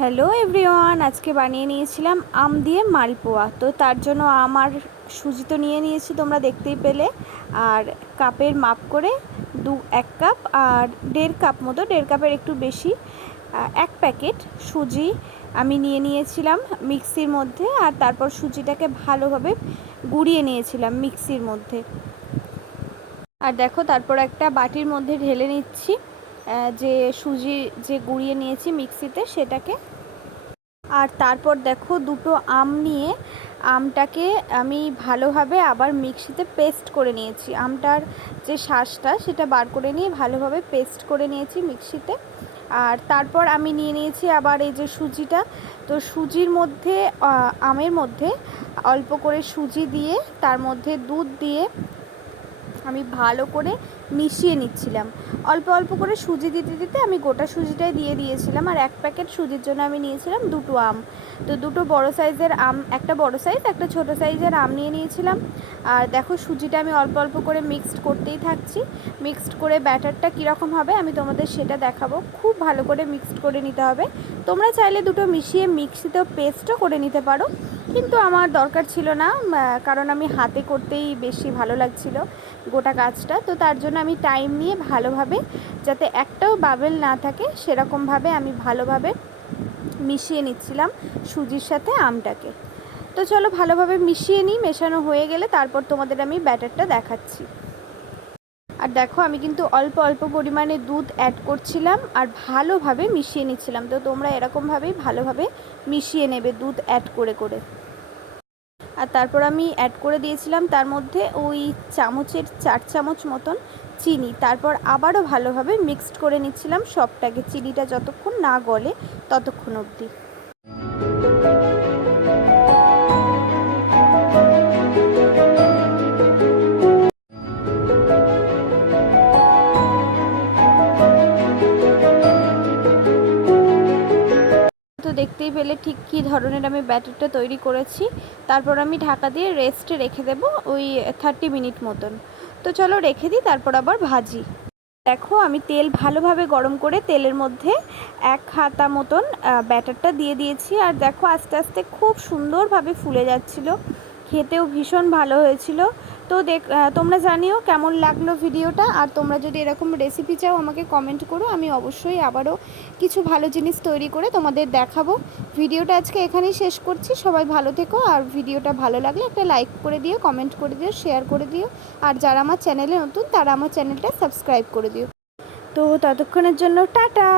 Hello everyone, আজকে বানিয়ে নিয়েছিলাম আম দিয়ে মালপোয়া। তো তার জন্য আমার সুজি তো নিয়ে নিয়েছি, তোমরা দেখতেই পেলে। আর কাপের মাপ করে 1 কাপ আর 1.5 কাপ মতো, 1.5 কাপের একটু বেশি, 1 প্যাকেট সুজি আমি নিয়ে নিয়েছিলাম মিক্সির মধ্যে। আর তারপর সুজিটাকে ভালোভাবে গুঁড়িয়ে নিয়েছিলাম মিক্সির মধ্যে। আর দেখো, তারপর একটা বাটির মধ্যে ঢেলে নিচ্ছি যে সুজি যে গুঁড়িয়ে নিয়েছি মিক্সিতে সেটাকে। আর তারপর দেখো, দুটো আম নিয়ে আমটাকে আমি ভালোভাবে আবার মিক্সিতে পেস্ট করে নিয়েছি। আমটার যে শাঁসটা সেটা বার করে নিয়ে ভালোভাবে পেস্ট করে নিয়েছি মিক্সিতে। আর তারপর আমি নিয়ে নিয়েছি আবার এই যে সুজিটা। তো সুজির মধ্যে, আমের মধ্যে অল্প করে সুজি দিয়ে তার মধ্যে দুধ দিয়ে আমি ভালো করে মিশিয়ে নিচ্ছিলাম। অল্প অল্প করে সুজি দিতে দিতে আমি গোটা সুজিটাই দিয়ে দিয়েছিলাম। আর 1 প্যাকেট সুজির জন্য আমি নিয়েছিলাম 2টো আম। তো 2টো বড় সাইজের আম, একটা বড় সাইজ একটা ছোট সাইজের আম নিয়ে নিয়েছিলাম। আর দেখো, সুজিটা আমি অল্প অল্প করে মিক্সড করতেই থাকছি। মিক্সড করে ব্যাটারটা কীরকম হবে আমি তোমাদের সেটা দেখাবো। খুব ভালো করে মিক্সড করে নিতে হবে। তোমরা চাইলে দুটো মিশিয়ে মিক্সিতেও পেস্টও করে নিতে পারো, কিন্তু আমার দরকার ছিল না, কারণ আমি হাতে করতেই বেশি ভালো লাগছিল গোটা কাজটা। তো তার জন্য আমি টাইম নিয়ে ভালোভাবে, যাতে একটাও বাবেল না থাকে সেরকমভাবে আমি ভালোভাবে মিশিয়ে নিচ্ছিলাম সুজির সাথে আমটাকে। তো চলো ভালোভাবে মিশিয়ে নিই। মেশানো হয়ে গেলে তারপর তোমাদের আমি ব্যাটারটা দেখাচ্ছি। আর দেখো, আমি কিন্তু অল্প অল্প পরিমাণে দুধ অ্যাড করছিলাম আর ভালোভাবে মিশিয়ে নিচ্ছিলাম। তো তোমরা এরকমভাবেই ভালোভাবে মিশিয়ে নেবে দুধ অ্যাড করে করে। আর তারপর আমি অ্যাড করে দিয়েছিলাম তার মধ্যে ওই চামচের 4 চামচ মতন চিনি। তারপর আবারও ভালোভাবে মিক্সড করে নিচ্ছিলাম সবটাকে, চিনিটা যতক্ষণ না গলে ততক্ষণ অবধি। তো দেখতেই পেলে ঠিক কী ধরনের আমি ব্যাটারটা তৈরি করেছি। তারপর আমি ঢাকা দিয়ে রেস্টে রেখে দেবো ওই 30 মিনিট মতন। তো চলো রেখে দিই, তারপর আবার ভাজি। দেখো, আমি তেল ভালোভাবে গরম করে তেলের মধ্যে 1 হাতা মতন ব্যাটারটা দিয়ে দিয়েছি। আর দেখো, আস্তে আস্তে খুব সুন্দরভাবে ফুলে যাচ্ছিলো, খেতেও ভীষণ ভালো হয়েছিল। তো তোমরা জানিও কেমন লাগলো ভিডিওটা। আর তোমরা যদি এরকম রেসিপি চাও আমাকে কমেন্ট করো, আমি অবশ্যই আবারও কিছু ভালো জিনিস তৈরি করে তোমাদের দেখাবো। ভিডিওটা আজকে এখানেই শেষ করছি। সবাই ভালো থেকো। আর ভিডিওটা ভালো লাগলে একটা লাইক করে দিও, কমেন্ট করে দিও, শেয়ার করে দিও। আর যারা আমার চ্যানেলে নতুন তারা আমার চ্যানেলটা সাবস্ক্রাইব করে দিও। তো ততক্ষণের জন্য টাটা।